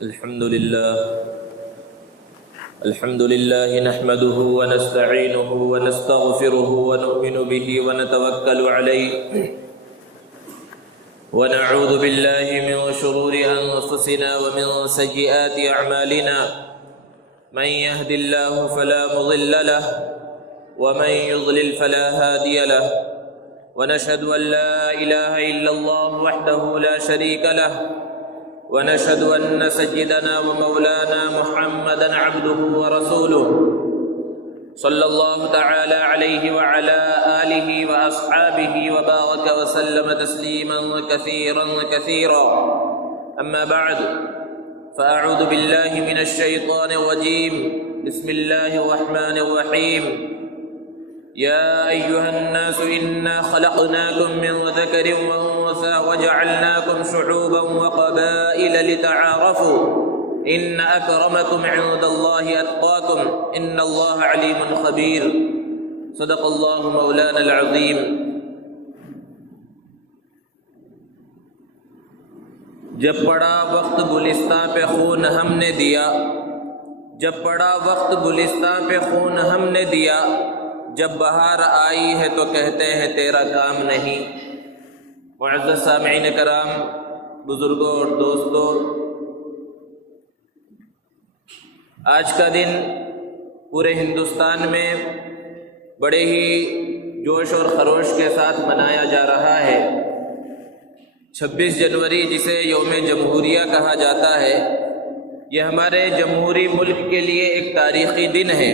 الحمد لله نحمده ونستعينه ونستغفره ونؤمن به ونتوكل عليه ونعوذ بالله من شرور أنفسنا ومن سيئات أعمالنا من يهد الله فلا مضل له ومن يضلل فلا هادي له ونشهد أن لا إله إلا الله وحده لا شريك له ونشهد أن سيدنا ومولانا محمدا عبده ورسوله صلى الله تعالى عليه وعلى آله وأصحابه وبارك وسلم تسليما كثيرا أما بعد فأعوذ بالله من الشيطان الرجيم بسم الله الرحمن الرحيم يا أيها الناس إنا خلقناكم من ذكر وأنثى وجعلناكم شعوبا وقبائل لتعارفوا إن أكرمكم عند الله أتقاكم إن الله عليم خبير صدق الله مولانا العظيم۔ جب پڑا وقت گلستاں پہ خون ہم نے دیا، جب پڑا وقت گلستاں پہ خون ہم نے دیا، جب بہار آئی ہے تو کہتے ہیں تیرا کام نہیں۔ معزز سامعین کرام، بزرگوں اور دوستوں، آج کا دن پورے ہندوستان میں بڑے ہی جوش اور خروش کے ساتھ منایا جا رہا ہے۔ 26 جنوری جسے یوم جمہوریہ کہا جاتا ہے، یہ ہمارے جمہوری ملک کے لیے ایک تاریخی دن ہے۔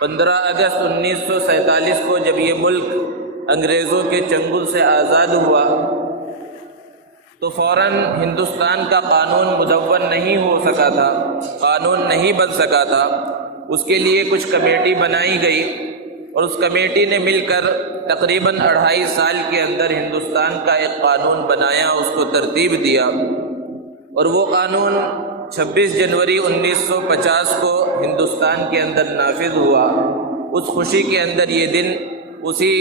15 اگست 1947 کو جب یہ ملک انگریزوں کے چنگل سے آزاد ہوا تو فوراً ہندوستان کا قانون مدون نہیں ہو سکا تھا، قانون نہیں بن سکا تھا۔ اس کے لیے کچھ کمیٹی بنائی گئی اور اس کمیٹی نے مل کر تقریباً 2.5 سال کے اندر ہندوستان کا ایک قانون بنایا، اس کو ترتیب دیا، اور وہ قانون 26 جنوری 1950 کو ہندوستان کے اندر نافذ ہوا۔ اس خوشی کے اندر یہ دن اسی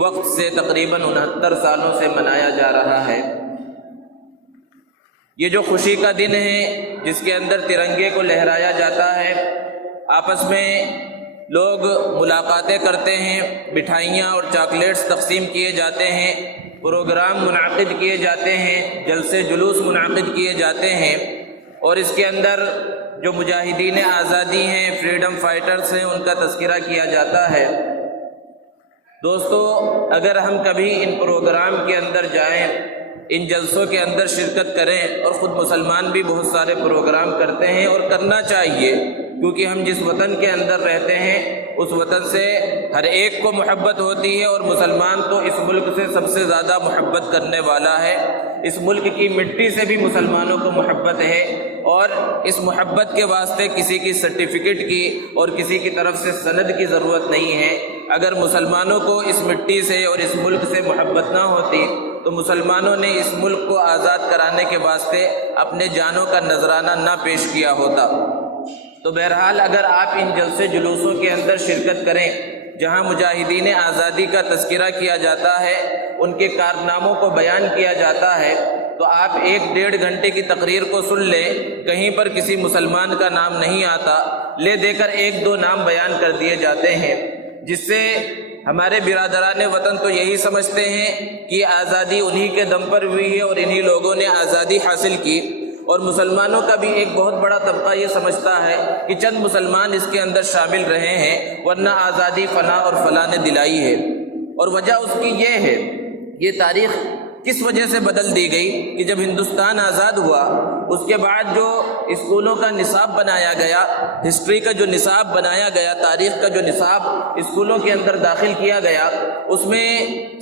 وقت سے تقریباً 69 سالوں سے منایا جا رہا ہے۔ یہ جو خوشی کا دن ہے جس کے اندر ترنگے کو لہرایا جاتا ہے، آپس میں لوگ ملاقاتیں کرتے ہیں، مٹھائیاں اور چاکلیٹس تقسیم کیے جاتے ہیں، پروگرام منعقد کیے جاتے ہیں، جلسے جلوس منعقد کیے جاتے ہیں، اور اس کے اندر جو مجاہدین آزادی ہیں، فریڈم فائٹرز ہیں، ان کا تذکرہ کیا جاتا ہے۔ دوستو، اگر ہم کبھی ان پروگرام کے اندر جائیں، ان جلسوں کے اندر شرکت کریں، اور خود مسلمان بھی بہت سارے پروگرام کرتے ہیں اور کرنا چاہیے، کیونکہ ہم جس وطن کے اندر رہتے ہیں اس وطن سے ہر ایک کو محبت ہوتی ہے، اور مسلمان تو اس ملک سے سب سے زیادہ محبت کرنے والا ہے۔ اس ملک کی مٹی سے بھی مسلمانوں کو محبت ہے، اور اس محبت کے واسطے کسی کی سرٹیفکیٹ کی اور کسی کی طرف سے سند کی ضرورت نہیں ہے۔ اگر مسلمانوں کو اس مٹی سے اور اس ملک سے محبت نہ ہوتی تو مسلمانوں نے اس ملک کو آزاد کرانے کے واسطے اپنے جانوں کا نذرانہ نہ پیش کیا ہوتا۔ تو بہرحال اگر آپ ان جلسے جلوسوں کے اندر شرکت کریں جہاں مجاہدین آزادی کا تذکرہ کیا جاتا ہے، ان کے کارناموں کو بیان کیا جاتا ہے، تو آپ 1-1.5 گھنٹے کی تقریر کو سن لیں، کہیں پر کسی مسلمان کا نام نہیں آتا، لے دے کر 1-2 نام بیان کر دیے جاتے ہیں، جس سے ہمارے برادران وطن تو یہی سمجھتے ہیں کہ آزادی انہی کے دم پر ہوئی ہے اور انہی لوگوں نے آزادی حاصل کی، اور مسلمانوں کا بھی ایک بہت بڑا طبقہ یہ سمجھتا ہے کہ چند مسلمان اس کے اندر شامل رہے ہیں، ورنہ آزادی فلاں اور فلاں نے دلائی ہے۔ اور وجہ اس کی یہ ہے، یہ تاریخ کس وجہ سے بدل دی گئی کہ جب ہندوستان آزاد ہوا اس کے بعد جو اسکولوں کا نصاب بنایا گیا، ہسٹری کا جو نصاب بنایا گیا، تاریخ کا جو نصاب اسکولوں کے اندر داخل کیا گیا، اس میں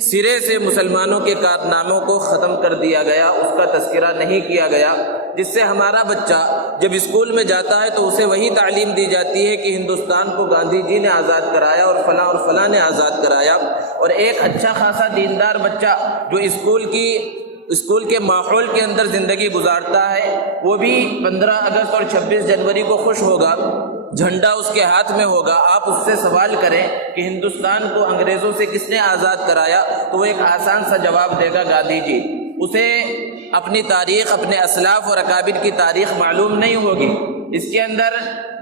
سرے سے مسلمانوں کے کارناموں کو ختم کر دیا گیا، اس کا تذکرہ نہیں کیا گیا، جس سے ہمارا بچہ جب اسکول میں جاتا ہے تو اسے وہی تعلیم دی جاتی ہے کہ ہندوستان کو گاندھی جی نے آزاد کرایا اور فلاں نے آزاد کرایا، اور ایک اچھا خاصا دیندار بچہ جو اسکول کے ماحول کے اندر زندگی گزارتا ہے، وہ بھی 15 اگست اور 26 جنوری کو خوش ہوگا، جھنڈا اس کے ہاتھ میں ہوگا۔ آپ اس سے سوال کریں کہ ہندوستان کو انگریزوں سے کس نے آزاد کرایا، تو وہ ایک آسان سا جواب دے گا، گاندھی جی۔ اسے اپنی تاریخ، اپنے اسلاف اور اکابر کی تاریخ معلوم نہیں ہوگی۔ اس کے اندر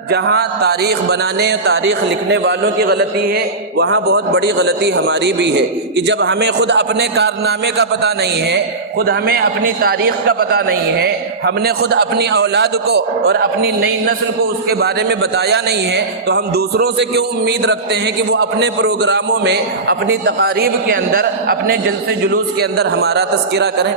جہاں تاریخ بنانے اور تاریخ لکھنے والوں کی غلطی ہے، وہاں بہت بڑی غلطی ہماری بھی ہے کہ جب ہمیں خود اپنے کارنامے کا پتہ نہیں ہے، خود ہمیں اپنی تاریخ کا پتہ نہیں ہے، ہم نے خود اپنی اولاد کو اور اپنی نئی نسل کو اس کے بارے میں بتایا نہیں ہے، تو ہم دوسروں سے کیوں امید رکھتے ہیں کہ وہ اپنے پروگراموں میں، اپنی تقاریب کے اندر، اپنے جلسے جلوس کے اندر ہمارا تذکرہ کریں۔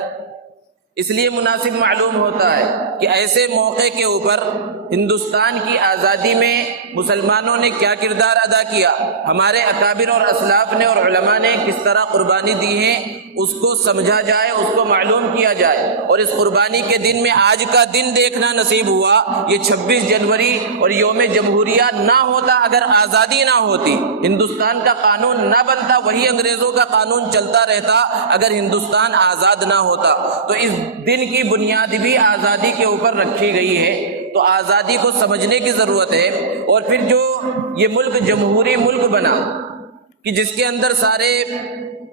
اس لیے مناسب معلوم ہوتا ہے کہ ایسے موقع کے اوپر ہندوستان کی آزادی میں مسلمانوں نے کیا کردار ادا کیا، ہمارے اکابر اور اسلاف نے اور علماء نے کس طرح قربانی دی ہے، اس کو سمجھا جائے، اس کو معلوم کیا جائے۔ اور اس قربانی کے دن میں آج کا دن دیکھنا نصیب ہوا، یہ 26 جنوری اور یوم جمہوریہ نہ ہوتا اگر آزادی نہ ہوتی، ہندوستان کا قانون نہ بنتا، وہی انگریزوں کا قانون چلتا رہتا اگر ہندوستان آزاد نہ ہوتا۔ تو اس دن کی بنیاد بھی آزادی کے اوپر رکھی گئی ہے، تو آزادی کو سمجھنے کی ضرورت ہے۔ اور پھر جو یہ ملک جمہوری ملک بنا کہ جس کے اندر سارے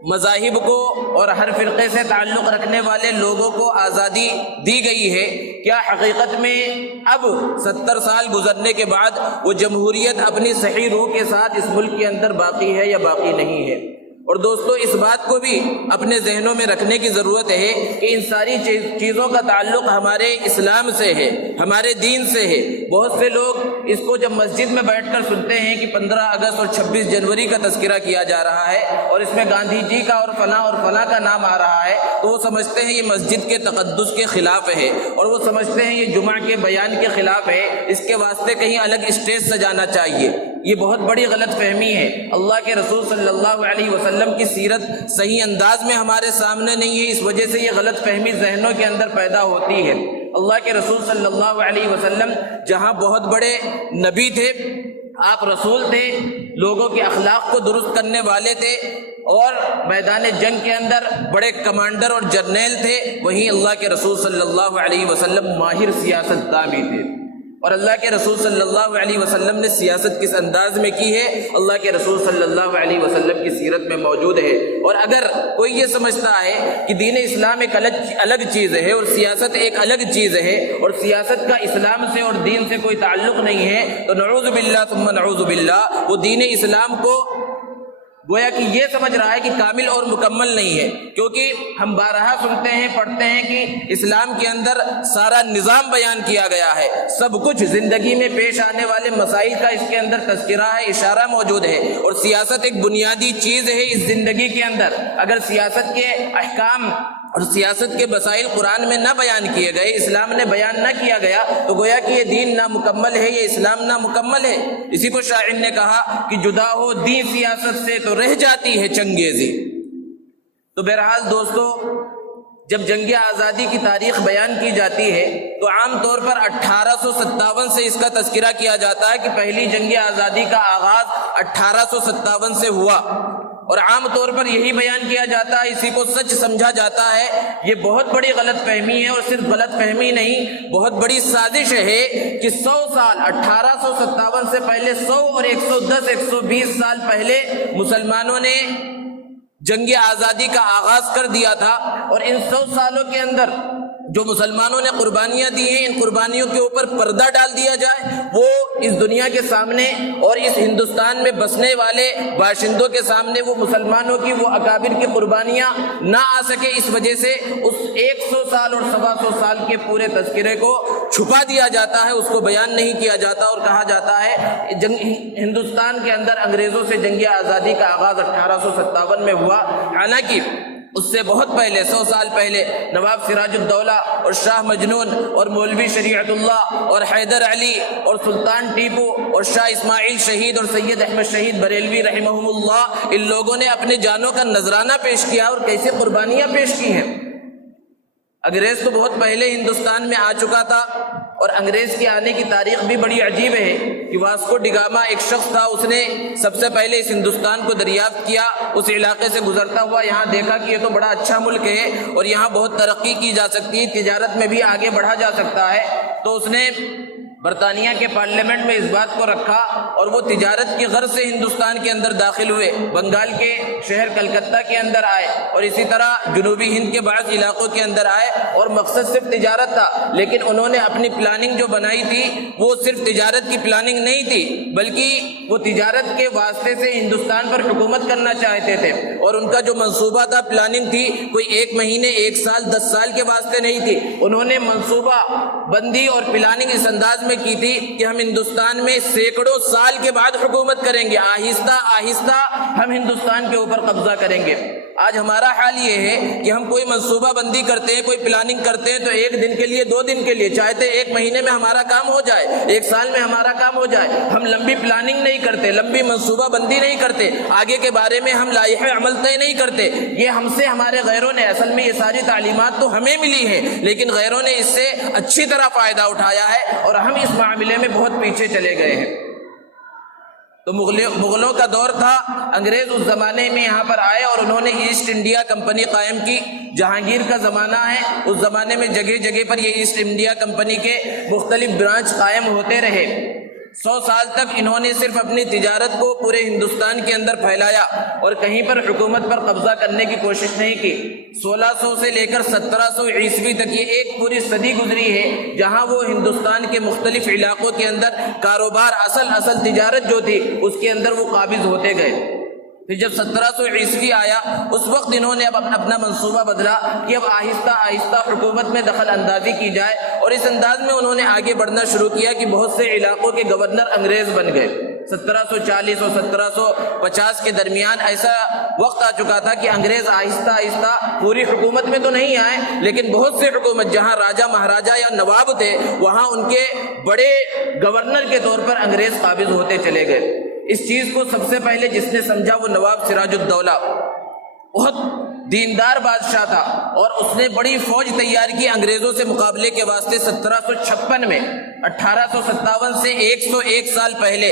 مذاہب کو اور ہر فرقے سے تعلق رکھنے والے لوگوں کو آزادی دی گئی ہے، کیا حقیقت میں اب 70 سال گزرنے کے بعد وہ جمہوریت اپنی صحیح روح کے ساتھ اس ملک کے اندر باقی ہے یا باقی نہیں ہے؟ اور دوستو اس بات کو بھی اپنے ذہنوں میں رکھنے کی ضرورت ہے کہ ان ساری چیزوں کا تعلق ہمارے اسلام سے ہے، ہمارے دین سے ہے۔ بہت سے لوگ اس کو جب مسجد میں بیٹھ کر سنتے ہیں کہ 15 اگست اور 26 جنوری کا تذکرہ کیا جا رہا ہے اور اس میں گاندھی جی کا اور فلاں کا نام آ رہا ہے، تو وہ سمجھتے ہیں یہ مسجد کے تقدس کے خلاف ہے، اور وہ سمجھتے ہیں یہ جمعہ کے بیان کے خلاف ہے، اس کے واسطے کہیں الگ اسٹیج سجانا چاہیے۔ یہ بہت بڑی غلط فہمی ہے۔ اللہ کے رسول صلی اللہ علیہ وسلم کی سیرت صحیح انداز میں ہمارے سامنے نہیں ہے، اس وجہ سے یہ غلط فہمی ذہنوں کے اندر پیدا ہوتی ہے۔ اللہ کے رسول صلی اللہ علیہ وسلم جہاں بہت بڑے نبی تھے، آپ رسول تھے، لوگوں کے اخلاق کو درست کرنے والے تھے، اور میدان جنگ کے اندر بڑے کمانڈر اور جرنیل تھے، وہیں اللہ کے رسول صلی اللہ علیہ وسلم ماہر سیاست داں بھی تھے۔ اور اللہ کے رسول صلی اللہ علیہ وسلم نے سیاست کس انداز میں کی ہے، اللہ کے رسول صلی اللہ علیہ وسلم کی سیرت میں موجود ہے۔ اور اگر کوئی یہ سمجھتا ہے کہ دین اسلام ایک الگ چیز ہے اور سیاست ایک الگ چیز ہے، اور سیاست کا اسلام سے اور دین سے کوئی تعلق نہیں ہے، تو نعوذ باللہ ثم نعوذ باللہ، وہ دین اسلام کو گویا کہ یہ سمجھ رہا ہے کہ کامل اور مکمل نہیں ہے، کیونکہ ہم بارہا سنتے ہیں، پڑھتے ہیں کہ اسلام کے اندر سارا نظام بیان کیا گیا ہے، سب کچھ زندگی میں پیش آنے والے مسائل کا اس کے اندر تذکرہ ہے، اشارہ موجود ہے، اور سیاست ایک بنیادی چیز ہے اس زندگی کے اندر۔ اگر سیاست کے احکام اور سیاست کے مسائل قرآن میں نہ بیان کیے گئے، اسلام نے بیان نہ کیا گیا، تو گویا کہ یہ دین نامکمل ہے، یہ اسلام نامکمل ہے۔ اسی کو شاعر نے کہا کہ جدا ہو دین سیاست سے تو رہ جاتی ہے چنگیزی۔ تو بہرحال دوستو، جب جنگ آزادی کی تاریخ بیان کی جاتی ہے تو عام طور پر 1857 سے اس کا تذکرہ کیا جاتا ہے کہ پہلی جنگ آزادی کا آغاز 1857 سے ہوا، اور عام طور پر یہی بیان کیا جاتا ہے، اسی کو سچ سمجھا جاتا ہے۔ یہ بہت بڑی غلط فہمی ہے، اور صرف غلط فہمی نہیں، بہت بڑی سازش ہے کہ 100 سال 1857 سے پہلے 100 اور 110 120 سال پہلے مسلمانوں نے جنگ آزادی کا آغاز کر دیا تھا، اور ان 100 سالوں کے اندر جو مسلمانوں نے قربانیاں دی ہیں، ان قربانیوں کے اوپر پردہ ڈال دیا جائے، وہ اس دنیا کے سامنے اور اس ہندوستان میں بسنے والے باشندوں کے سامنے وہ مسلمانوں کی وہ اکابر کی قربانیاں نہ آ سکے، اس وجہ سے اس 100 سال اور 125 سال کے پورے تذکرے کو چھپا دیا جاتا ہے، اس کو بیان نہیں کیا جاتا، اور کہا جاتا ہے ہندوستان کے اندر انگریزوں سے جنگ آزادی کا آغاز 1857 میں ہوا، حالانکہ اس سے بہت پہلے 100 سال پہلے نواب سراج الدولہ اور شاہ مجنون اور مولوی شریعت اللہ اور حیدر علی اور سلطان ٹیپو اور شاہ اسماعیل شہید اور سید احمد شہید بریلوی رحمہم اللہ، ان لوگوں نے اپنے جانوں کا نذرانہ پیش کیا اور کیسے قربانیاں پیش کی ہیں۔ انگریز تو بہت پہلے ہندوستان میں آ چکا تھا، اور انگریز کے آنے کی تاریخ بھی بڑی عجیب ہے کہ واسکو ڈی گاما ایک شخص تھا، اس نے سب سے پہلے اس ہندوستان کو دریافت کیا، اس علاقے سے گزرتا ہوا یہاں دیکھا کہ یہ تو بڑا اچھا ملک ہے اور یہاں بہت ترقی کی جا سکتی ہے، تجارت میں بھی آگے بڑھا جا سکتا ہے، تو اس نے برطانیہ کے پارلیمنٹ میں اس بات کو رکھا اور وہ تجارت کی غرض سے ہندوستان کے اندر داخل ہوئے، بنگال کے شہر کلکتہ کے اندر آئے اور اسی طرح جنوبی ہند کے بعض علاقوں کے اندر آئے اور مقصد صرف تجارت تھا، لیکن انہوں نے اپنی پلاننگ جو بنائی تھی وہ صرف تجارت کی پلاننگ نہیں تھی، بلکہ وہ تجارت کے واسطے سے ہندوستان پر حکومت کرنا چاہتے تھے، اور ان کا جو منصوبہ تھا، پلاننگ تھی، کوئی 1 مہینے 1 سال 10 سال کے واسطے نہیں تھی۔ انہوں نے منصوبہ بندی اور پلاننگ اس انداز میں کی تھی کہ ہم ہندوستان میں سینکڑوں سال کے بعد حکومت کریں گے، آہستہ آہستہ ہم ہندوستان کے اوپر قبضہ کریں گے۔ آج ہمارا حال یہ ہے کہ ہم کوئی منصوبہ بندی کرتے ہیں، کوئی پلاننگ کرتے ہیں تو 1 دن کے لیے 2 دن کے لیے چاہتے 1 مہینے میں ہمارا کام ہو جائے، 1 سال میں ہمارا کام ہو جائے۔ ہم لمبی پلاننگ نہیں کرتے، لمبی منصوبہ بندی نہیں کرتے، آگے کے بارے میں ہم لائحہ عمل طے نہیں کرتے۔ یہ ہم سے ہمارے غیروں نے، اصل میں یہ ساری تعلیمات تو ہمیں ملی ہیں، لیکن غیروں نے اس سے اچھی طرح فائدہ اٹھایا ہے اور ہم اس معاملے میں بہت پیچھے چلے گئے ہیں۔ تو مغلوں کا دور تھا، انگریز اس زمانے میں یہاں پر آئے اور انہوں نے ایسٹ انڈیا کمپنی قائم کی۔ جہانگیر کا زمانہ ہے، اس زمانے میں جگہ جگہ پر یہ ایسٹ انڈیا کمپنی کے مختلف برانچ قائم ہوتے رہے۔ 100 سال تک انہوں نے صرف اپنی تجارت کو پورے ہندوستان کے اندر پھیلایا اور کہیں پر حکومت پر قبضہ کرنے کی کوشش نہیں کی۔ 1600 سے لے کر 1700 عیسوی تک یہ ایک پوری صدی گزری ہے جہاں وہ ہندوستان کے مختلف علاقوں کے اندر کاروبار، اصل تجارت جو تھی اس کے اندر وہ قابض ہوتے گئے۔ پھر جب 1700 عیسوی آیا اس وقت انہوں نے اب اپنا منصوبہ بدلا کہ اب آہستہ آہستہ حکومت میں دخل اندازی کی جائے، اور اس انداز میں انہوں نے آگے بڑھنا شروع کیا کہ بہت سے علاقوں کے گورنر انگریز بن گئے۔ 1740 اور 1750 کے درمیان ایسا وقت آ چکا تھا کہ انگریز آہستہ آہستہ پوری حکومت میں تو نہیں آئے، لیکن بہت سے حکومت جہاں راجہ مہاراجہ یا نواب تھے وہاں ان کے بڑے گورنر کے طور پر انگریز قابض ہوتے چلے گئے۔ اس چیز کو سب سے پہلے جس نے سمجھا وہ نواب سراج الدولہ، بہت دیندار بادشاہ تھا، اور اس نے بڑی فوج تیار کی انگریزوں سے مقابلے کے واسطے 1756 میں، 1857 سے 101 سال پہلے،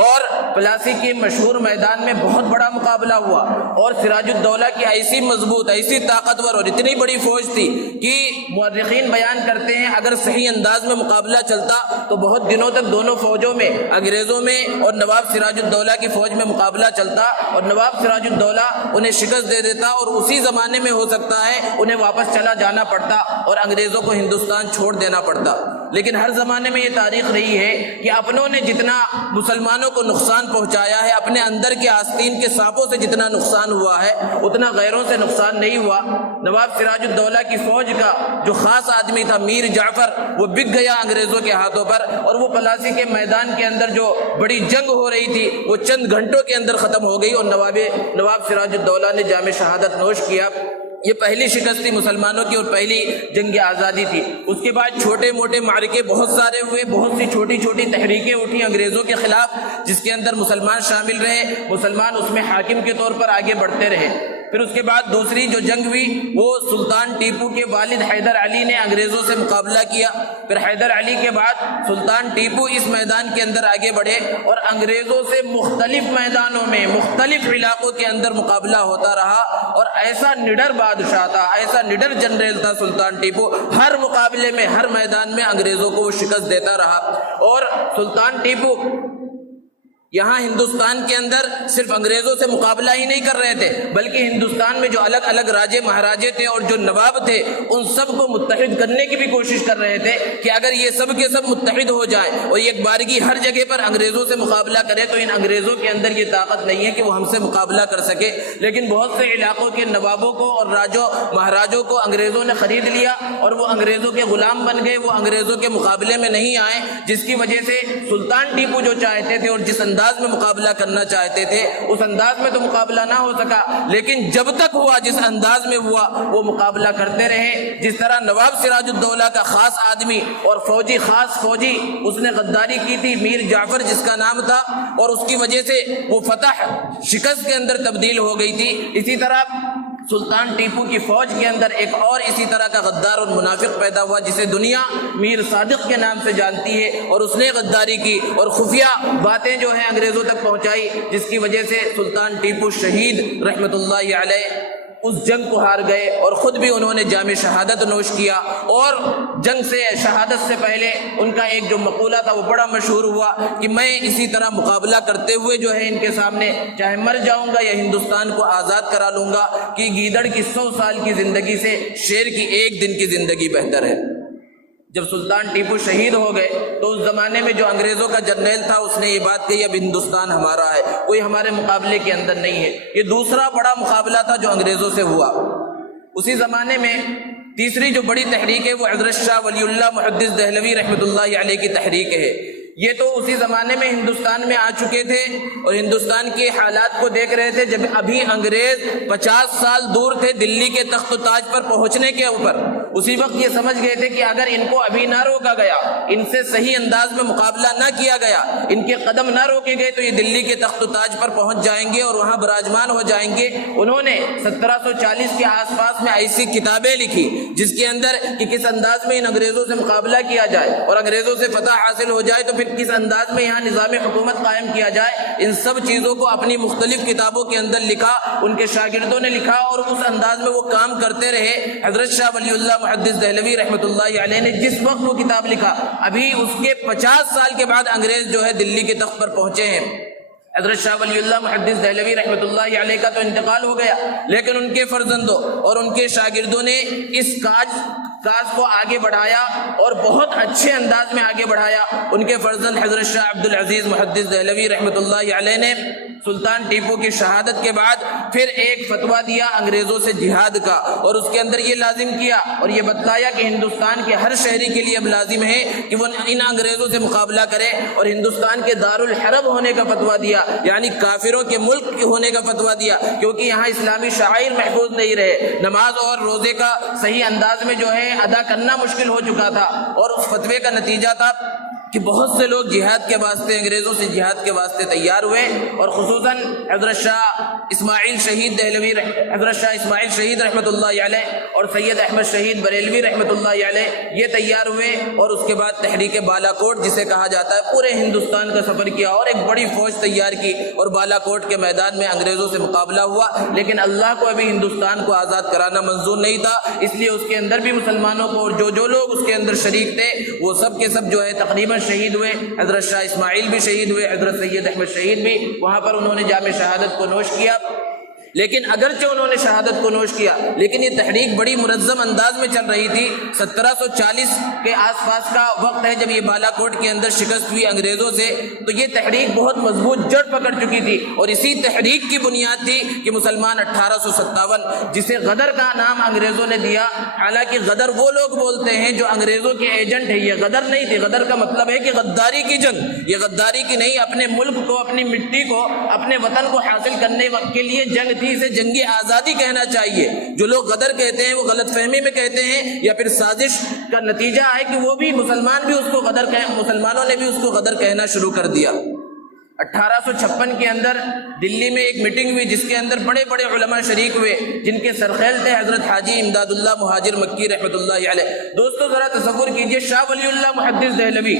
اور پلاسی کے مشہور میدان میں بہت بڑا مقابلہ ہوا، اور سراج الدولہ کی ایسی مضبوط، ایسی طاقتور اور اتنی بڑی فوج تھی کہ مورخین بیان کرتے ہیں اگر صحیح انداز میں مقابلہ چلتا تو بہت دنوں تک دونوں فوجوں میں، انگریزوں میں اور نواب سراج الدولہ کی فوج میں مقابلہ چلتا، اور نواب سراج الدولہ انہیں شکست دے دیتا، اور اسی زمانے میں ہو سکتا ہے انہیں واپس چلا جانا پڑتا اور انگریزوں کو ہندوستان چھوڑ دینا پڑتا۔ لیکن ہر زمانے میں یہ تاریخ رہی ہے کہ اپنوں نے جتنا مسلمانوں کو نقصان پہنچایا ہے، اپنے اندر کے آستین کے سانپوں سے جتنا نقصان ہوا ہے اتنا غیروں سے نقصان نہیں ہوا۔ نواب سراج الدولہ کی فوج کا جو خاص آدمی تھا میر جعفر، وہ بک گیا انگریزوں کے ہاتھوں پر، اور وہ پلاسی کے میدان کے اندر جو بڑی جنگ ہو رہی تھی وہ چند گھنٹوں کے اندر ختم ہو گئی، اور نواب سراج الدولہ نے جام شہادت نوش کیا۔ یہ پہلی شکست تھی مسلمانوں کی اور پہلی جنگ آزادی تھی۔ اس کے بعد چھوٹے موٹے معرکے بہت سارے ہوئے، بہت سی چھوٹی چھوٹی تحریکیں اٹھی انگریزوں کے خلاف جس کے اندر مسلمان شامل رہے، مسلمان اس میں حاکم کے طور پر آگے بڑھتے رہے۔ پھر اس کے بعد دوسری جو جنگ ہوئی وہ سلطان ٹیپو کے والد حیدر علی نے انگریزوں سے مقابلہ کیا۔ پھر حیدر علی کے بعد سلطان ٹیپو اس میدان کے اندر آگے بڑھے اور انگریزوں سے مختلف میدانوں میں، مختلف علاقوں کے اندر مقابلہ ہوتا رہا، اور ایسا نڈر بادشاہ تھا، ایسا نڈر جنرل تھا سلطان ٹیپو، ہر مقابلے میں، ہر میدان میں انگریزوں کو وہ شکست دیتا رہا۔ اور سلطان ٹیپو یہاں ہندوستان کے اندر صرف انگریزوں سے مقابلہ ہی نہیں کر رہے تھے، بلکہ ہندوستان میں جو الگ الگ راجے مہاراجے تھے اور جو نواب تھے ان سب کو متحد کرنے کی بھی کوشش کر رہے تھے کہ اگر یہ سب کے سب متحد ہو جائیں اور ایک بارگی ہر جگہ پر انگریزوں سے مقابلہ کرے تو ان انگریزوں کے اندر یہ طاقت نہیں ہے کہ وہ ہم سے مقابلہ کر سکے۔ لیکن بہت سے علاقوں کے نوابوں کو اور راجوں مہاراجوں کو انگریزوں نے خرید لیا اور وہ انگریزوں کے غلام بن گئے، وہ انگریزوں کے مقابلے میں نہیں آئے، جس کی وجہ سے سلطان ٹیپو جو چاہتے تھے اور جس انداز میں مقابلہ کرنا چاہتے تھے اس انداز میں تو مقابلہ نہ ہو سکا، لیکن جب تک ہوا جس انداز میں ہوا وہ مقابلہ کرتے رہے۔ جس طرح نواب سراج الدولہ کا خاص آدمی اور فوجی، خاص فوجی، اس نے غداری کی تھی، میر جعفر جس کا نام تھا، اور اس کی وجہ سے وہ فتح شکست کے اندر تبدیل ہو گئی تھی۔ اسی طرح سلطان ٹیپو کی فوج کے اندر ایک اور اسی طرح کا غدار اور منافق پیدا ہوا جسے دنیا میر صادق کے نام سے جانتی ہے، اور اس نے غداری کی اور خفیہ باتیں جو ہیں انگریزوں تک پہنچائی، جس کی وجہ سے سلطان ٹیپو شہید رحمت اللہ علیہ اس جنگ کو ہار گئے اور خود بھی انہوں نے جام شہادت نوش کیا۔ اور جنگ سے شہادت سے پہلے ان کا ایک جو مقولہ تھا وہ بڑا مشہور ہوا کہ میں اسی طرح مقابلہ کرتے ہوئے جو ہے ان کے سامنے چاہے مر جاؤں گا یا ہندوستان کو آزاد کرا لوں گا، کہ گیدڑ کی 100 سال کی زندگی سے شیر کی 1 دن کی زندگی بہتر ہے۔ جب سلطان ٹیپو شہید ہو گئے تو اس زمانے میں جو انگریزوں کا جرنیل تھا اس نے یہ بات کہی، اب ہندوستان ہمارا ہے، کوئی ہمارے مقابلے کے اندر نہیں ہے۔ یہ دوسرا بڑا مقابلہ تھا جو انگریزوں سے ہوا۔ اسی زمانے میں تیسری جو بڑی تحریک ہے وہ حضرت شاہ ولی اللہ محدث دہلوی رحمۃ اللہ علیہ کی تحریک ہے۔ یہ تو اسی زمانے میں ہندوستان میں آ چکے تھے اور ہندوستان کے حالات کو دیکھ رہے تھے جب ابھی انگریز 50 سال دور تھے دلی کے تخت و تاج پر پہنچنے کے اوپر۔ اسی وقت یہ سمجھ گئے تھے کہ اگر ان کو ابھی نہ روکا گیا، ان سے صحیح انداز میں مقابلہ نہ کیا گیا، ان کے قدم نہ روکے گئے تو یہ دلی کے تخت و تاج پر پہنچ جائیں گے اور وہاں براجمان ہو جائیں گے۔ انہوں نے 1740 کے آس پاس میں ایسی کتابیں لکھی جس کے اندر کہ کس انداز میں ان انگریزوں سے مقابلہ کیا جائے اور انگریزوں سے فتح حاصل ہو جائے تو پھر کس انداز میں یہاں نظام حکومت قائم کیا جائے۔ ان سب چیزوں کو اپنی مختلف کتابوں کے اندر لکھا، ان کے شاگردوں نے لکھا اور اس انداز میں وہ کام کرتے رہے۔ حضرت شاہ ولی اللہ محدث دہلوی رحمۃ اللہ علیہ نے جس وقت وہ کتاب لکھا، ابھی اس کے 50 سال کے بعد انگریز جو ہے دلی کے تخت پر پہنچے ہیں۔ حضرت شاہ ولی اللہ محدث دہلوی رحمۃ اللہ علیہ کا تو انتقال ہو گیا، لیکن ان کے فرزندوں اور ان کے شاگردوں نے اس کاج کو آگے بڑھایا اور بہت اچھے انداز میں آگے بڑھایا۔ ان کے فرزند حضرت شاہ عبدالعزیز محدث دہلوی رحمۃ اللہ علیہ نے سلطان ٹیپو کی شہادت کے بعد پھر ایک فتویٰ دیا انگریزوں سے جہاد کا، اور اس کے اندر یہ لازم کیا اور یہ بتلایا کہ ہندوستان کے ہر شہری کے لیے اب لازم ہے کہ وہ ان انگریزوں سے مقابلہ کرے، اور ہندوستان کے دارالحرب ہونے کا فتویٰ دیا، یعنی کافروں کے ملک ہونے کا فتویٰ دیا، کیونکہ یہاں اسلامی شعائر محفوظ نہیں رہے، نماز اور روزے کا صحیح انداز میں جو ہے ادا کرنا مشکل ہو چکا تھا۔ اور اس فتوے کا نتیجہ تھا کہ بہت سے لوگ جہاد کے واسطے، انگریزوں سے جہاد کے واسطے تیار ہوئے، اور خصوصاً حضرت شاہ اسماعیل شہید دہلوی، حضرت شاہ اسماعیل شہید رحمۃ اللہ علیہ اور سید احمد شہید بریلوی رحمۃ اللہ علیہ یہ تیار ہوئے، اور اس کے بعد تحریک بالا کوٹ جسے کہا جاتا ہے پورے ہندوستان کا سفر کیا اور ایک بڑی فوج تیار کی، اور بالا کوٹ کے میدان میں انگریزوں سے مقابلہ ہوا، لیکن اللہ کو ابھی ہندوستان کو آزاد کرانا منظور نہیں تھا، اس لیے اس کے اندر بھی مسلمانوں کو اور جو لوگ اس کے اندر شریک تھے وہ سب کے سب جو ہے تقریباً شہید ہوئے۔ حضرت شاہ اسماعیل بھی شہید ہوئے، حضرت سید احمد شہید بھی، وہاں پر انہوں نے جام شہادت کو نوش کیا۔ لیکن اگرچہ انہوں نے شہادت کو نوش کیا، لیکن یہ تحریک بڑی منظم انداز میں چل رہی تھی۔ 1740 کے آس پاس کا وقت ہے جب یہ بالا کوٹ کے اندر شکست ہوئی انگریزوں سے، تو یہ تحریک بہت مضبوط جڑ پکڑ چکی تھی، اور اسی تحریک کی بنیاد تھی کہ مسلمان 1857 جسے غدر کا نام انگریزوں نے دیا، حالانکہ غدر وہ لوگ بولتے ہیں جو انگریزوں کے ایجنٹ ہیں، یہ غدر نہیں تھی۔ غدر کا مطلب ہے کہ غداری کی جنگ، یہ غداری کی نہیں، اپنے ملک کو، اپنی مٹی کو، اپنے وطن کو حاصل کرنے کے لیے جنگ، اسے جنگی آزادی کہنا چاہیے۔ جو لوگ غدر کہتے ہیں وہ غلط فہمی میں کہتے ہیں، یا پھر سازش کا نتیجہ ہے کہ وہ بھی مسلمان بھی اس کو غدر مسلمانوں نے بھی اس کو غدر کہنا شروع کر دیا۔ 1856 کے اندر دلی میں ایک میٹنگ ہوئی جس کے اندر بڑے بڑے علماء شریک ہوئے، جن کے سرخیل تھے حضرت حاجی امداد اللہ مہاجر مکی رحمۃ اللہ علیہ۔ دوستو ذرا تصور کیجئے، شاہ ولی اللہ محدث دہلوی،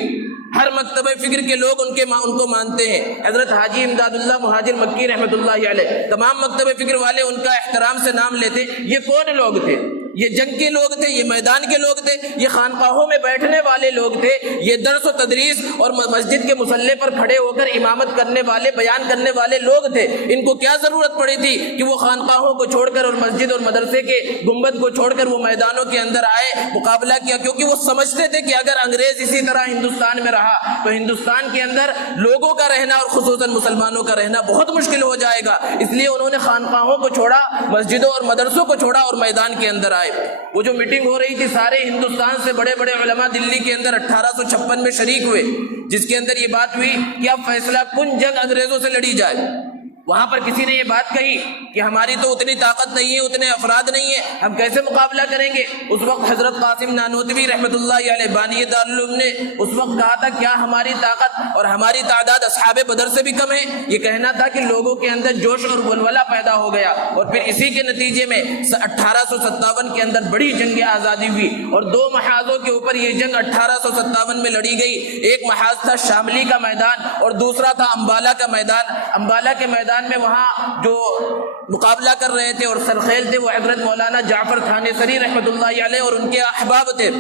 ہر مکتبہ فکر کے لوگ ان کو مانتے ہیں، حضرت حاجی امداد اللہ مہاجر مکی رحمۃ اللہ علیہ، تمام مکتبہ فکر والے ان کا احترام سے نام لیتے۔ یہ کون لوگ تھے؟ یہ جنگ کے لوگ تھے، یہ میدان کے لوگ تھے، یہ خانقاہوں میں بیٹھنے والے لوگ تھے، یہ درس و تدریس اور مسجد کے مصلی پر کھڑے ہو کر امامت کرنے والے، بیان کرنے والے لوگ تھے۔ ان کو کیا ضرورت پڑی تھی کہ وہ خانقاہوں کو چھوڑ کر اور مسجد اور مدرسے کے گنبد کو چھوڑ کر وہ میدانوں کے اندر آئے، مقابلہ کیا؟ کیونکہ وہ سمجھتے تھے کہ اگر انگریز اسی طرح ہندوستان میں رہا تو ہندوستان کے اندر لوگوں کا رہنا اور خصوصاً مسلمانوں کا رہنا بہت مشکل ہو جائے گا، اس لیے انہوں نے خانقاہوں کو چھوڑا، مسجدوں اور مدرسوں کو چھوڑا اور میدان کے اندر آئے۔ وہ جو میٹنگ ہو رہی تھی، سارے ہندوستان سے بڑے بڑے علماء دلی کے اندر 1856 میں شریک ہوئے، جس کے اندر یہ بات ہوئی کہ اب فیصلہ کن جنگ انگریزوں سے لڑی جائے۔ وہاں پر کسی نے یہ بات کہی کہ ہماری تو اتنی طاقت نہیں ہے، اتنے افراد نہیں ہیں، ہم کیسے مقابلہ کریں گے؟ اس وقت حضرت قاسم نانوتوی رحمۃ اللہ علیہ بانی دارالعلوم نے اس وقت کہا تھا کیا ہماری طاقت اور ہماری تعداد اصحاب بدر سے بھی کم ہے؟ یہ کہنا تھا کہ لوگوں کے اندر جوش اور ولولہ پیدا ہو گیا، اور پھر اسی کے نتیجے میں 1857 کے اندر بڑی جنگ آزادی ہوئی، اور دو محاذوں کے اوپر یہ جنگ 1857 میں لڑی گئی۔ ایک محاذ تھا شاملی کا میدان اور دوسرا تھا امبالہ کا میدان۔ امبالہ کے میدان میدان میں وہاں جو مقابلہ کر رہے تھے اور سرخیل تھے وہ حضرت مولانا جعفر تھانیسری رحمۃ اللہ علیہ اور ان کے احباب تھے،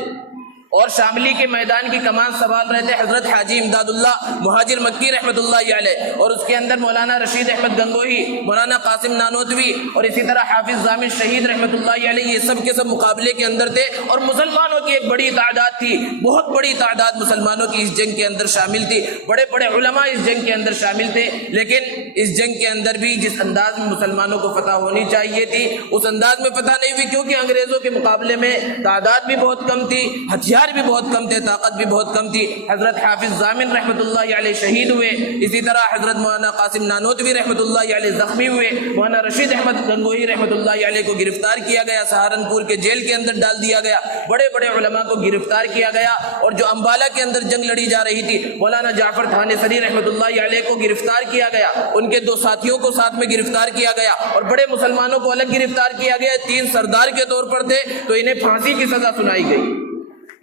اور شاملی کے میدان کی کمان سنبھال رہے تھے حضرت حاجی امداد اللہ مہاجر مکی رحمۃ اللہ علیہ، اور اس کے اندر مولانا رشید احمد گنگوہی، مولانا قاسم نانوتوی اور اسی طرح حافظ ضامن شہید رحمۃ اللہ علیہ، یہ سب کے سب مقابلے کے اندر تھے، اور مسلمانوں کی ایک بڑی تعداد تھی، بہت بڑی تعداد مسلمانوں کی اس جنگ کے اندر شامل تھی، بڑے بڑے علماء اس جنگ کے اندر شامل تھے، لیکن اس جنگ کے اندر بھی جس انداز میں مسلمانوں کو فتح ہونی چاہیے تھی اس انداز میں فتح نہیں ہوئی، کیونکہ انگریزوں کے مقابلے میں تعداد بھی بہت کم تھی، ہتھیار بھی بہت کم تھے، طاقت بھی بہت کم تھی۔ حضرت حافظ ضامن رحمۃ اللہ علیہ شہید ہوئے، اسی طرح حضرت مولانا قاسم نانوتوی رحمۃ اللہ علیہ زخمی ہوئے، مولانا رشید احمد گنگوہی رحمۃ اللہ علیہ کو گرفتار کیا گیا، سہارنپور کے جیل کے اندر ڈال دیا گیا، بڑے بڑے علماء کو گرفتار کیا گیا، اور جو امبالہ کے اندر جنگ لڑی جا رہی تھی مولانا جعفر تھانیسری رحمۃ اللہ علیہ کو گرفتار کیا گیا، ان کے 2 ساتھیوں کو ساتھ میں گرفتار کیا گیا، اور بڑے مسلمانوں کو الگ گرفتار کیا گیا، 3 سردار کے طور پر تھے تو انہیں پھانسی کی سزا سنائی گئی۔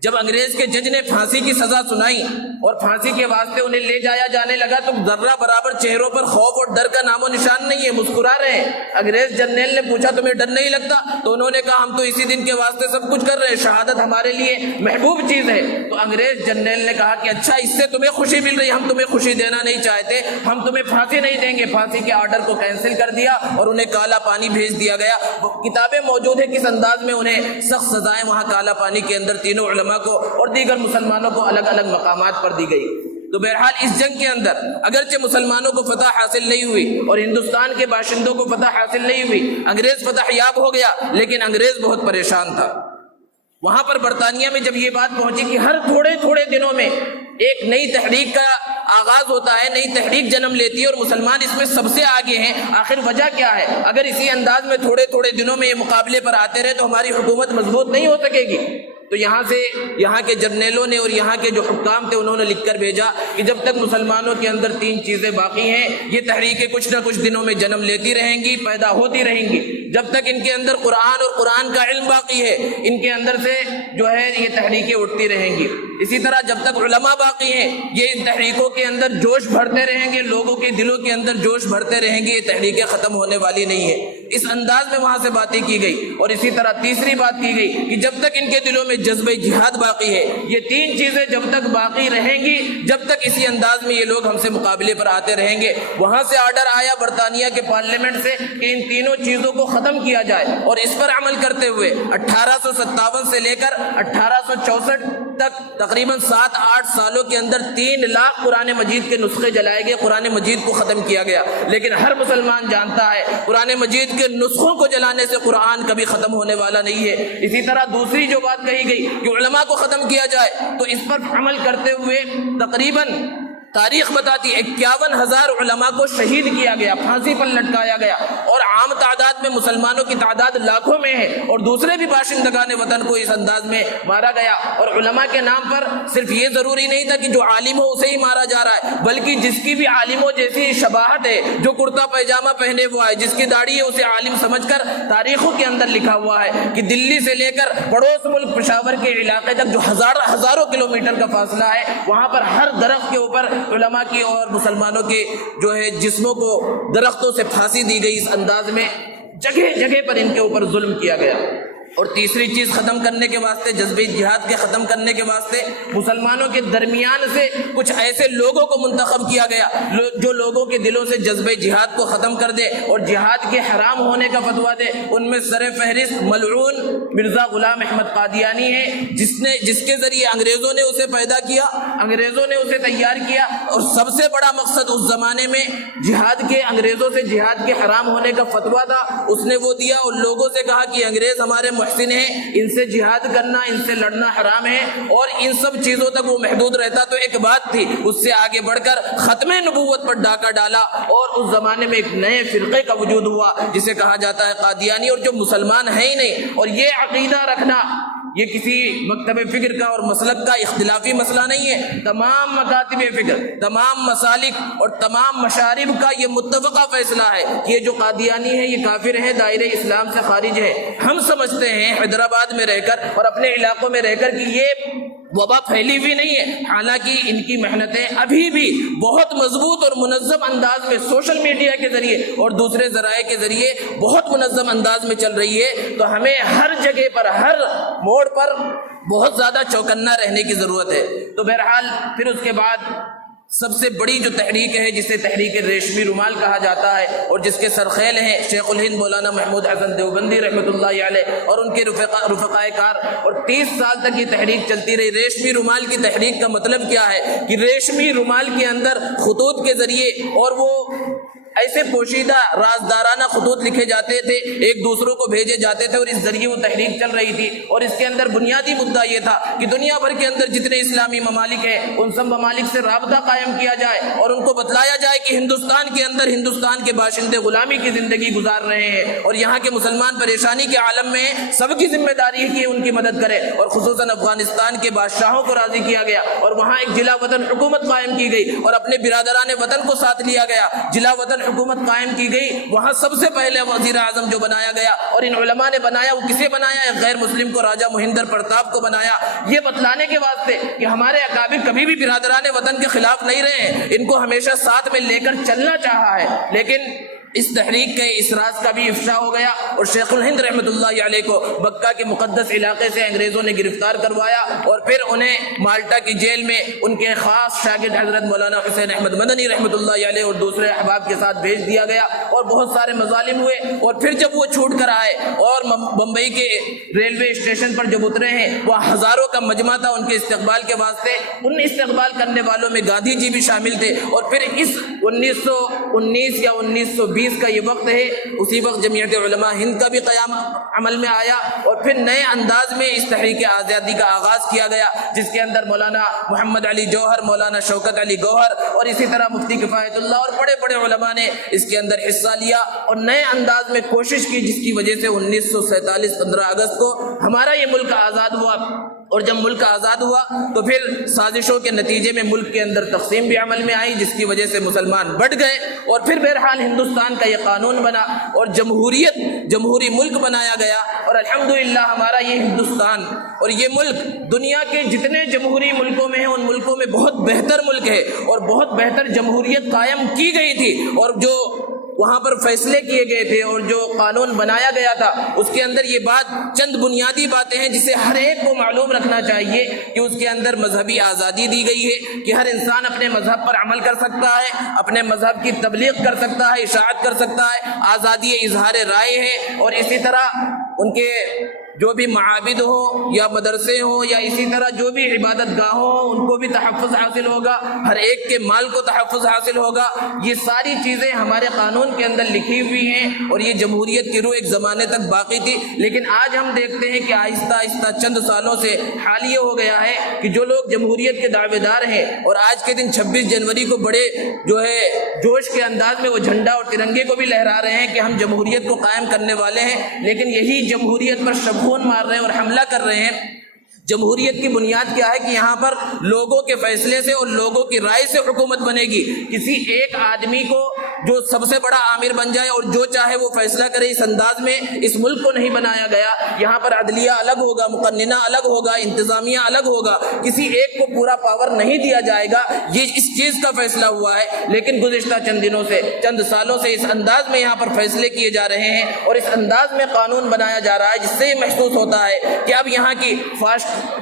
جب انگریز کے جج نے پھانسی کی سزا سنائی اور پھانسی کے واسطے انہیں لے جایا جانے لگا تو ذرہ برابر چہروں پر خوف اور ڈر کا نام و نشان نہیں ہے، مسکرا رہے ہیں۔ انگریز جرنیل نے پوچھا تمہیں ڈر نہیں لگتا؟ تو انہوں نے کہا ہم تو اسی دن کے واسطے سب کچھ کر رہے ہیں، شہادت ہمارے لیے محبوب چیز ہے۔ تو انگریز جرنیل نے کہا کہ اچھا اس سے تمہیں خوشی مل رہی، ہم تمہیں خوشی دینا نہیں چاہتے، ہم تمہیں پھانسی نہیں دیں گے۔ پھانسی کے آرڈر کو کینسل کر دیا اور انہیں کالا پانی بھیج دیا گیا۔ کتابیں موجود ہیں کس انداز میں انہیں سخت سزائیں وہاں کالا پانی کے اندر تینوں علماء کو اور دیگر مسلمانوں کو الگ الگ مقامات پر دی گئی۔ تو بہرحال اس جنگ کے اندر اگرچہ مسلمانوں کو فتح حاصل نہیں ہوئی اور ہندوستان کے باشندوں کو فتح حاصل نہیں ہوئی، انگریز فتح یاب ہو گیا، لیکن انگریز بہت پریشان تھا۔ وہاں پر برطانیہ میں جب یہ بات پہنچی کہ ہر تھوڑے تھوڑے دنوں میں ایک نئی تحریک کا آغاز ہوتا ہے، نئی تحریک جنم لیتی ہے اور مسلمان اس میں سب سے آگے ہیں، آخر وجہ کیا ہے؟ اگر اسی انداز میں تھوڑے تھوڑے دنوں میں یہ مقابلے پر آتے رہے تو ہماری حکومت مضبوط نہیں ہو سکے گی۔ تو یہاں سے یہاں کے جرنیلوں نے اور یہاں کے جو حکام تھے انہوں نے لکھ کر بھیجا کہ جب تک مسلمانوں کے اندر 3 چیزیں باقی ہیں یہ تحریکیں کچھ نہ کچھ دنوں میں جنم لیتی رہیں گی، پیدا ہوتی رہیں گی۔ جب تک ان کے اندر قرآن اور قرآن کا علم باقی ہے ان کے اندر سے جو ہے یہ تحریکیں اٹھتی رہیں گی۔ اسی طرح جب تک علماء باقی ہیں یہ ان تحریکوں کے اندر جوش بھرتے رہیں گے، لوگوں کے دلوں کے اندر جوش بھرتے رہیں گے، یہ تحریکیں ختم ہونے والی نہیں ہیں۔ اس انداز میں وہاں سے باتیں کی گئی۔ اور اسی طرح تیسری بات کی گئی کہ جب تک ان کے دلوں میں جذبہ جہاد باقی ہے، یہ 3 چیزیں جب تک باقی رہیں گی، جب تک اسی انداز میں یہ لوگ ہم سے مقابلے پر آتے رہیں گے۔ وہاں سے آرڈر آیا برطانیہ کے پارلیمنٹ سے کہ ان تینوں چیزوں کو ختم کیا جائے، اور اس پر عمل کرتے ہوئے 1857 سے لے کر 1864 تک تقریباً 7-8 سالوں کے اندر 3 لاکھ قرآن مجید کے نسخے جلائے گئے، قرآن مجید کو ختم کیا گیا۔ لیکن ہر مسلمان جانتا ہے قرآن مجید کے نسخوں کو جلانے سے قرآن کبھی ختم ہونے والا نہیں ہے۔ اسی طرح دوسری جو بات کہی گئی کہ علماء کو ختم کیا جائے، تو اس پر عمل کرتے ہوئے تقریباً تاریخ بتاتی 51,000 علماء کو شہید کیا گیا، پھانسی پر لٹکایا گیا، اور عام تعداد میں مسلمانوں کی تعداد لاکھوں میں ہے، اور دوسرے بھی باشندگان وطن کو اس انداز میں مارا گیا۔ اور علماء کے نام پر صرف یہ ضروری نہیں تھا کہ جو عالم ہو اسے ہی مارا جا رہا ہے، بلکہ جس کی بھی عالموں جیسی شباہت ہے، جو کرتا پیجامہ پہنے ہوا ہے، جس کی داڑھی ہے، اسے عالم سمجھ کر تاریخوں کے اندر لکھا ہوا ہے کہ دلی سے لے کر پڑوس ملک پشاور کے علاقے تک جو ہزاروں کلومیٹر کا فاصلہ ہے، وہاں پر ہر درخت کے اوپر علماء کی اور مسلمانوں کے جو ہے جسموں کو درختوں سے پھانسی دی گئی۔ اس انداز میں جگہ جگہ پر ان کے اوپر ظلم کیا گیا۔ اور تیسری چیز ختم کرنے کے واسطے، جذبہ جہاد کے ختم کرنے کے واسطے مسلمانوں کے درمیان سے کچھ ایسے لوگوں کو منتخب کیا گیا جو لوگوں کے دلوں سے جذبہ جہاد کو ختم کر دے اور جہاد کے حرام ہونے کا فتویٰ دے۔ ان میں سر فہرست ملعون مرزا غلام احمد قادیانی ہے، جس کے ذریعے انگریزوں نے اسے پیدا کیا، انگریزوں نے اسے تیار کیا، اور سب سے بڑا مقصد اس زمانے میں جہاد کے، انگریزوں سے جہاد کے حرام ہونے کا فتویٰ تھا، اس نے وہ دیا اور لوگوں سے کہا کہ انگریز ہمارے محسن ہیں، ان سے جہاد کرنا، ان سے لڑنا حرام ہے، اور ان سب چیزوں تک وہ محدود رہتا تو ایک بات تھی۔ اس سے آگے بڑھ کر ختم نبوت پر ڈاکہ ڈالا، اور اس زمانے میں ایک نئے فرقے کا وجود ہوا جسے کہا جاتا ہے قادیانی، اور جو مسلمان ہے ہی نہیں، اور یہ عقیدہ رکھنا یہ کسی مکتب فکر کا اور مسلک کا اختلافی مسئلہ نہیں ہے، تمام مکاتب فکر، تمام مسالک اور تمام مشارب کا یہ متفقہ فیصلہ ہے کہ یہ جو قادیانی ہے یہ کافر ہے، دائرہ اسلام سے خارج ہے۔ ہم سمجھتے ہیں حیدرآباد میں رہ کر اور اپنے علاقوں میں رہ کر کہ یہ وبا پھیلی ہوئی نہیں ہے، حالانکہ ان کی محنتیں ابھی بھی بہت مضبوط اور منظم انداز میں سوشل میڈیا کے ذریعے اور دوسرے ذرائع کے ذریعے بہت منظم انداز میں چل رہی ہے۔ تو ہمیں ہر جگہ پر، ہر موڑ پر بہت زیادہ چوکنا رہنے کی ضرورت ہے۔ تو بہرحال پھر اس کے بعد سب سے بڑی جو تحریک ہے جسے تحریک ریشمی رومال کہا جاتا ہے اور جس کے سرخیل ہیں شیخ الہند مولانا محمود حسن دیوبندی رحمۃ اللہ علیہ اور ان کے رفقائے کار، اور 30 سال تک یہ تحریک چلتی رہی۔ ریشمی رومال کی تحریک کا مطلب کیا ہے کہ ریشمی رومال کے اندر خطوط کے ذریعے، اور وہ ایسے پوشیدہ رازدارانہ خطوط لکھے جاتے تھے، ایک دوسروں کو بھیجے جاتے تھے، اور اس ذریعے وہ تحریک چل رہی تھی۔ اور اس کے اندر بنیادی مدعا یہ تھا کہ دنیا بھر کے اندر جتنے اسلامی ممالک ہیں ان سب ممالک سے رابطہ قائم کیا جائے اور ان کو بتلایا جائے کہ ہندوستان کے اندر ہندوستان کے باشندے غلامی کی زندگی گزار رہے ہیں اور یہاں کے مسلمان پریشانی کے عالم میں ہیں، سب کی ذمہ داری ہے کہ ان کی مدد کرے۔ اور خصوصاً افغانستان کے بادشاہوں کو راضی کیا گیا اور وہاں ایک جلا وطن حکومت قائم کی گئی اور اپنے برادران وطن کو ساتھ لیا گیا، جلا وطن حکومت قائم کی گئی۔ وہاں سب سے پہلے وزیر اعظم جو بنایا گیا، اور ان علماء نے بنایا، وہ کسے بنایا؟ ایک غیر مسلم کو، راجہ مہندر پرتاپ کو بنایا، یہ بتلانے کے واسطے کہ ہمارے اکابر کبھی بھی برادران وطن کے خلاف نہیں رہے ہیں، ان کو ہمیشہ ساتھ میں لے کر چلنا چاہا ہے۔ لیکن اس تحریک کے اس راز کا بھی افشا ہو گیا اور شیخ الہند رحمۃ اللہ علیہ کو مکہ کے مقدس علاقے سے انگریزوں نے گرفتار کروایا اور پھر انہیں مالٹا کی جیل میں ان کے خاص شاگرد حضرت مولانا حسین احمد مدنی رحمۃ اللہ علیہ اور دوسرے احباب کے ساتھ بھیج دیا گیا اور بہت سارے مظالم ہوئے۔ اور پھر جب وہ چھوٹ کر آئے اور بمبئی کے ریلوے اسٹیشن پر جب اترے ہیں، وہ ہزاروں کا مجمع تھا ان کے استقبال کے واسطے، ان استقبال کرنے والوں میں گاندھی جی بھی شامل تھے۔ اور پھر اس 1919 یا 1920 کا یہ وقت ہے، اسی وقت جمعیت علماء ہند کا بھی قیام عمل میں آیا اور پھر نئے انداز میں اس تحریک آزادی کا آغاز کیا گیا، جس کے اندر مولانا محمد علی جوہر، مولانا شوکت علی گوہر اور اسی طرح مفتی کفایت اللہ اور بڑے بڑے علماء نے اس کے اندر حصہ لیا اور نئے انداز میں کوشش کی، جس کی وجہ سے 1947 15 اگست کو ہمارا یہ ملک آزاد ہوا۔ اور جب ملک آزاد ہوا تو پھر سازشوں کے نتیجے میں ملک کے اندر تقسیم بھی عمل میں آئی، جس کی وجہ سے مسلمان بٹ گئے اور پھر بہرحال ہندوستان کا یہ قانون بنا اور جمہوری ملک بنایا گیا۔ اور الحمدللہ ہمارا یہ ہندوستان اور یہ ملک دنیا کے جتنے جمہوری ملکوں میں ہیں ان ملکوں میں بہت بہتر ملک ہے اور بہت بہتر جمہوریت قائم کی گئی تھی، اور جو وہاں پر فیصلے کیے گئے تھے اور جو قانون بنایا گیا تھا اس کے اندر یہ بات چند بنیادی باتیں ہیں جسے ہر ایک کو معلوم رکھنا چاہیے کہ اس کے اندر مذہبی آزادی دی گئی ہے کہ ہر انسان اپنے مذہب پر عمل کر سکتا ہے، اپنے مذہب کی تبلیغ کر سکتا ہے، اشاعت کر سکتا ہے، آزادی اظہار رائے ہے، اور اسی طرح ان کے جو بھی معابد ہوں یا مدرسے ہوں یا اسی طرح جو بھی عبادت گاہوں ہوں ان کو بھی تحفظ حاصل ہوگا، ہر ایک کے مال کو تحفظ حاصل ہوگا۔ یہ ساری چیزیں ہمارے قانون کے اندر لکھی ہوئی ہیں اور یہ جمہوریت کی روح ایک زمانے تک باقی تھی۔ لیکن آج ہم دیکھتے ہیں کہ آہستہ آہستہ چند سالوں سے حال یہ ہو گیا ہے کہ جو لوگ جمہوریت کے دعوے دار ہیں اور آج کے دن 26 جنوری کو بڑے جو ہے جوش کے انداز میں وہ جھنڈا اور ترنگے کو بھی لہرا رہے ہیں کہ ہم جمہوریت کو قائم کرنے والے ہیں، لیکن یہی جمہوریت پر شبخون مار رہے ہیں اور حملہ کر رہے ہیں۔ جمہوریت کی بنیاد کیا ہے کہ یہاں پر لوگوں کے فیصلے سے اور لوگوں کی رائے سے حکومت بنے گی۔ کسی ایک آدمی کو جو سب سے بڑا آمر بن جائے اور جو چاہے وہ فیصلہ کرے، اس انداز میں اس ملک کو نہیں بنایا گیا۔ یہاں پر عدلیہ الگ ہوگا، مقننہ الگ ہوگا، انتظامیہ الگ ہوگا، کسی ایک کو پورا پاور نہیں دیا جائے گا، یہ اس چیز کا فیصلہ ہوا ہے۔ لیکن گزشتہ چند سالوں سے اس انداز میں یہاں پر فیصلے کیے جا رہے ہیں اور اس انداز میں قانون بنایا جا رہا ہے، جس سے یہ محسوس ہوتا ہے کہ اب یہاں کی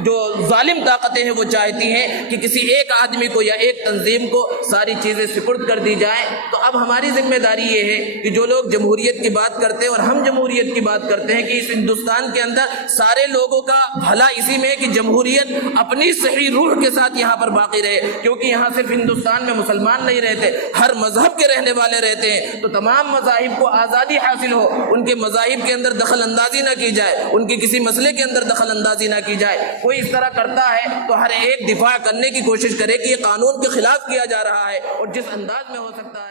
جو ظالم طاقتیں ہیں وہ چاہتی ہیں کہ کسی ایک آدمی کو یا ایک تنظیم کو ساری چیزیں سپرد کر دی جائیں۔ تو اب ہماری ذمہ داری یہ ہے کہ جو لوگ جمہوریت کی بات کرتے ہیں اور ہم جمہوریت کی بات کرتے ہیں کہ اس ہندوستان کے اندر سارے لوگوں کا بھلا اسی میں ہے کہ جمہوریت اپنی صحیح روح کے ساتھ یہاں پر باقی رہے، کیونکہ یہاں صرف ہندوستان میں مسلمان نہیں رہتے، ہر مذہب کے رہنے والے رہتے ہیں۔ تو تمام مذاہب کو آزادی حاصل ہو، ان کے مذاہب کے اندر دخل اندازی نہ کی جائے، ان کے کسی مسئلے کے اندر دخل اندازی نہ کی جائے۔ کوئی اس طرح کرتا ہے تو ہر ایک دفاع کرنے کی کوشش کرے کہ یہ قانون کے خلاف کیا جا رہا ہے اور جس انداز میں ہو سکتا ہے